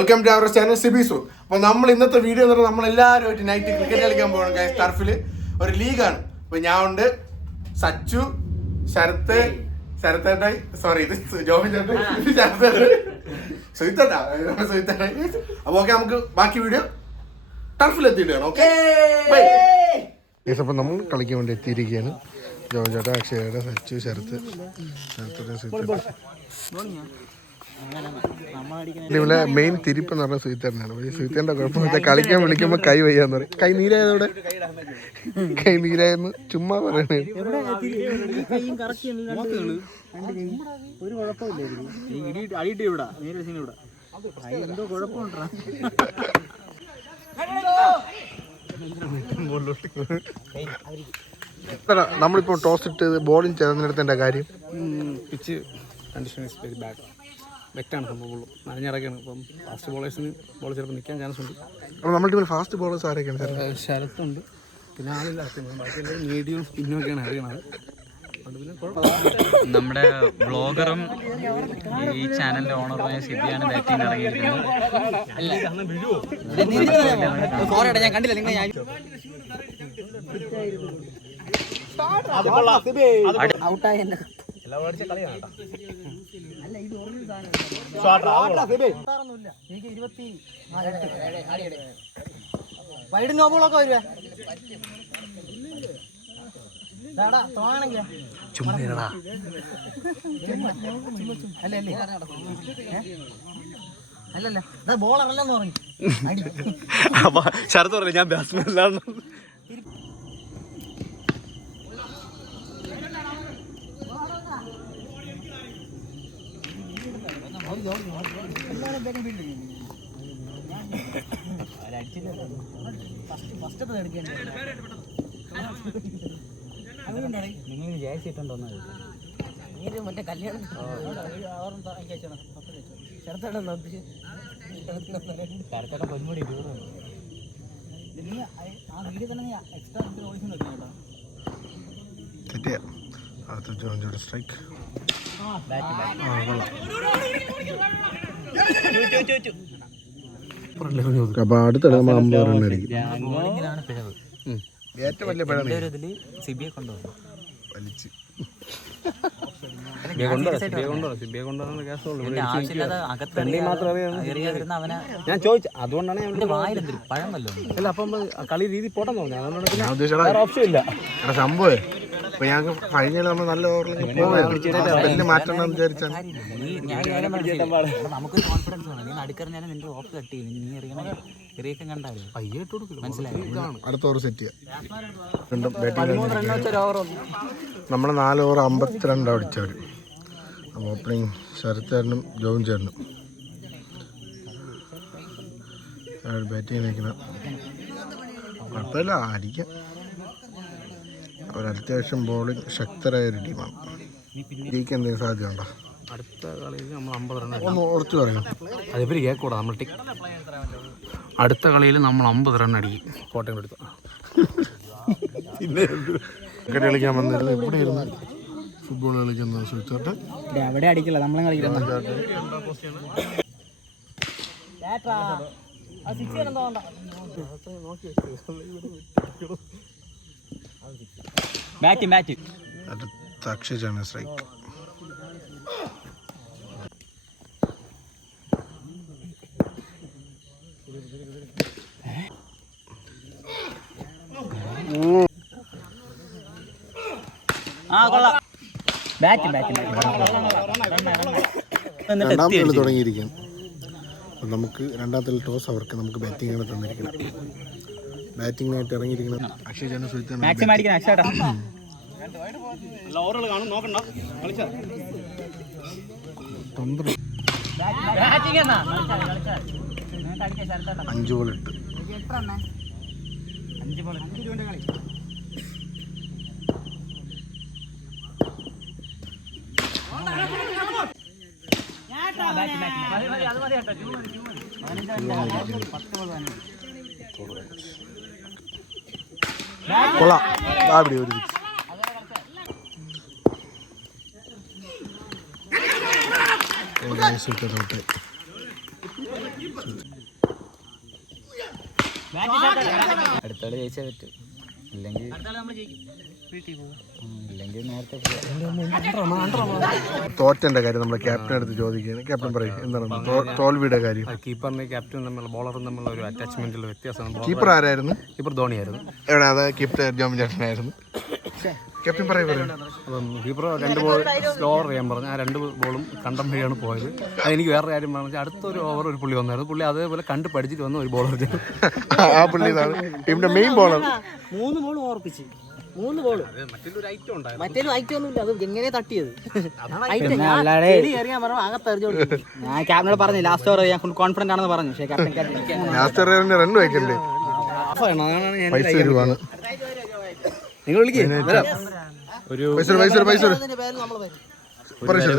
Welcome to our channel സിബിസു. അപ്പോൾ നമ്മൾ ഇന്നത്തെ വീഡിയോ എന്ന് പറഞ്ഞാൽ നമ്മളെല്ലാവരും നൈറ്റ് ക്രിക്കറ്റ് കളിക്കാൻ പോകണം ഗൈസ്. ടർഫിൽ ഒരു ലീഗാണ്. അപ്പോൾ ഞാൻ ഉണ്ട്, സച്ചു, ശരത്തേട്ടായി, സോറി ഇത് ജോബിൻ ചേട്ടൻ, സുഹിത്തേട്ടായി. അപ്പോൾ ഓക്കെ, നമുക്ക് ബാക്കി വീഡിയോ ടർഫിൽ എത്തിയിട്ട് കാണാം. Okay bye. അപ്പോൾ നമ്മൾ കളിക്കാൻ വേണ്ടി എത്തിയിരിക്കുകയാണ്. ജോബിൻ ചേട്ടാ, അക്ഷയേട്ടാ, സച്ചു, ശരത്തേട്ടാ. ഇവിടെ മെയിൻ തിരിപ്പെന്ന് പറഞ്ഞാൽ സുഹിത്തേട്ടനാണ്. സുഹിത്തേന്റെ കുഴപ്പമില്ല, കളിക്കാൻ വിളിക്കുമ്പോൾ കൈ വയ്യാന്ന് പറയും. കൈ നീരായതോടെ കൈ നീരായെന്ന് ചുമ്മാ പറയണേ. നമ്മളിപ്പോ ടോസ് ഇട്ട് ബോളിംഗ് തിരഞ്ഞെടുത്തേണ്ട കാര്യം, pitch condition is very bad. വെറ്റാണ് സംഭവമുള്ളൂ, നനഞ്ഞിറക്കാണ്. അപ്പം ഫാസ്റ്റ് ബോളേഴ്സിന് ബോൾ ചിലപ്പോൾ നിൽക്കാൻ ചാൻസ് ഉണ്ട്. അപ്പോൾ നമ്മുടെ ടീമിൽ ഫാസ്റ്റ് ബോളേഴ്സ് ആരൊക്കെയാണ്? ശരത്തുണ്ട്, പിന്നെ ആളില്ല. ബാക്കി എല്ലാവരും മീഡിയവും സ്പിന്നൊക്കെയാണ് അറിയണത്. നമ്മുടെ ബ്ലോഗറും ഈ ചാനലിന്റെ ഓണറുമായ സിബിയാണ് ബാറ്റിംഗ് ഇറങ്ങിയിരിക്കുന്നത്. ഞാൻ കണ്ടില്ല നിങ്ങൾ. വൈഡ് നോബോളൊക്കെ വരുവേ അല്ലല്ല ബോളറല്ലെന്ന് പറഞ്ഞു. ശരത്ത് പറഞ്ഞു ഞാൻ ബാറ്റ്സ്മാൻ അല്ലാന്ന്. നിങ്ങൾ ജയിച്ചിട്ടുണ്ടോ? മറ്റേ കല്യാണം പൊന്മുടി സ്ട്രൈക്ക്. അപ്പൊ അടുത്തിടെ നമ്മൾ 50 റൺ അടിക്കും. ഏറ്റവും വലിയ പിഴ സിബിയെ കൊണ്ടുപോകും. വലിച്ച് ഞാൻ ചോദിച്ചു, അതുകൊണ്ടാണ് അല്ല അപ്പം കളി രീതി പോട്ടെന്ന് പറഞ്ഞു. ഓപ്ഷൻ ഇല്ല സംഭവേ. ഇപ്പൊ ഞങ്ങൾക്ക് ഫൈനൽ നമ്മൾ നല്ല ഓവറിൽ മാറ്റണം വിചാരിച്ചാണ്. നമുക്ക് കോൺഫിഡൻസ് വേണം. നീ നടുക്കറിഞ്ഞാലും നിന്റെ ഓഫ് കട്ട് ചെയ്യും. നീ എറിയൊക്കെ കണ്ടാലും മനസ്സിലായി. അടുത്ത ഓവർ സെറ്റ് ചെയ്യാം. നമ്മളെ 4 ഓവർ 52 അടിച്ചവർ. ഓപ്പണിങ് ശരത്തേട്ടനും ജോബിൻ ചേട്ടനും ബാറ്റിങ് നിൽക്കണം. കുഴപ്പമില്ല, അടിക്കാം. അവരത്യാവശ്യം ബോളിംഗ് ശക്തരായ ഒരു ടീമാണ്. എനിക്ക് എന്തെങ്കിലും സാധ്യത ഉണ്ടോ? അടുത്ത കളിയിൽ നമ്മൾ 50 റൺ ഒന്ന് ഉറച്ചു പറയാം. അതിപ്പോൾ കേൾക്കൂടാ. നമ്മൾ അടുത്ത കളിയിൽ നമ്മൾ 50 റൺ അടിക്കും. കോട്ടയം എടുത്തു ക്രിക്കറ്റ് കളിക്കാൻ വന്നിരുന്നു. ഇവിടെ ഇരുന്ന് ഫുട്ബോൾ കളിക്കുന്ന സുഹൃത്തോട്ട് അവിടെ അടിക്കില്ല, നമ്മളെ കളിക്കില്ല. അടുത്ത അക്ഷയാണ് സ്ട്രൈക്ക്. രണ്ടാം കളി തുടങ്ങിയിരിക്കുകയാണ്. അപ്പം നമുക്ക് രണ്ടാമത്തെ ടോസ് അവർക്ക് നമുക്ക് ബാറ്റിംഗാണ് തന്നിരിക്കണം. ബാറ്റിങ്ങിനായിട്ട് ഇറങ്ങിയിരിക്കണം. അക്ഷയ് ചേട്ടൻ സുഹിത്താണ്. അഞ്ച് ബോൾ ഇട്ട് കൊള്ളാം. അവിടെ ഒരു അടുത്ത കളി ജയിച്ചേ പറ്റൂ, ഇല്ലെങ്കിൽ നേരത്തെ തോറ്റന്റെ കാര്യം നമ്മുടെ ക്യാപ്റ്റൻ അടുത്ത് ചോദിക്കുകയാണ്. ക്യാപ്റ്റൻ പറയും എന്താണ് തോൽവിയുടെ കാര്യം? കീപ്പറിന് ക്യാപ്റ്റനും തമ്മിലുള്ള ബോളറും തമ്മിലുള്ള ഒരു അറ്റാച്ച്മെന്റിൽ വ്യത്യാസമാണ്. കീപ്പർ ആരായിരുന്നു? കീപ്പർ ധോണിയായിരുന്നു. എവിടെ? അത് കീപ്പർ ജോമൻ ചേട്ടനായിരുന്നു. ക്യാപ്റ്റൻ പറയും. അപ്പം കീപ്പർ 2 ബോൾ സ്ലോവർ ചെയ്യാൻ പറഞ്ഞു. ആ 2 ബോളും കണ്ടം വഴിയാണ് പോയത്. അതെനിക്ക് വേറെ കാര്യം പറഞ്ഞാൽ അടുത്തൊരു ഓവർ ഒരു പുള്ളി വന്നായിരുന്നു. പുള്ളി അതേപോലെ കണ്ട് പഠിച്ചിട്ട് വന്ന ഒരു ബോളർ. ആ പുള്ളി ഇതാണ് ടീമിന്റെ മെയിൻ ബോളർ. 3 ബോൾ ഓർപ്പിച്ച് 3 ബോൾ മറ്റൊരു ഐറ്റം ഉണ്ടായിരുന്നു. മറ്റേലും ഐറ്റം ഒന്നുമില്ല. അത് എങ്ങനെ തട്ടിയത് അറിയാൻ പറഞ്ഞു അകത്തെറിഞ്ഞോണ്ട്. ഞാൻ ക്യാപ്റ്റനോട് പറഞ്ഞു ലാസ്റ്റ് ഓവർ ഞാൻ ഫുൾ കോൺഫിഡന്റ് ആണെന്ന് പറഞ്ഞു. പക്ഷേ ക്യാപ്റ്റൻ ലാസ്റ്റ് 2 വയ്ക്കണ്ടേ? പൈസ തരുവാണ്. നിങ്ങൾ വിളിക്കേ ഒരു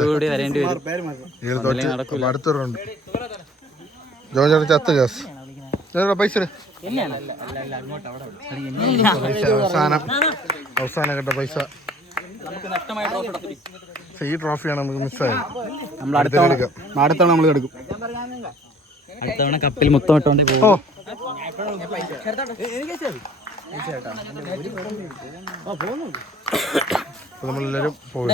കൂടി വരേണ്ടി വരും. അടുത്തൊരുണ്ട് ജോജോടെ ചത്ത് ഗ്യാസ് പൈസ അവസാനം കേട്ട പൈസ. ഈ ട്രോഫിയാണ് നമുക്ക് മിസ്സായത്. അടുത്തവണ നമ്മൾ എടുക്കും. അടുത്തവണ കപ്പിൽ മൊത്തം ഇട്ടോണ്ട് പോകും. നമ്മളെല്ലാരും പോയി.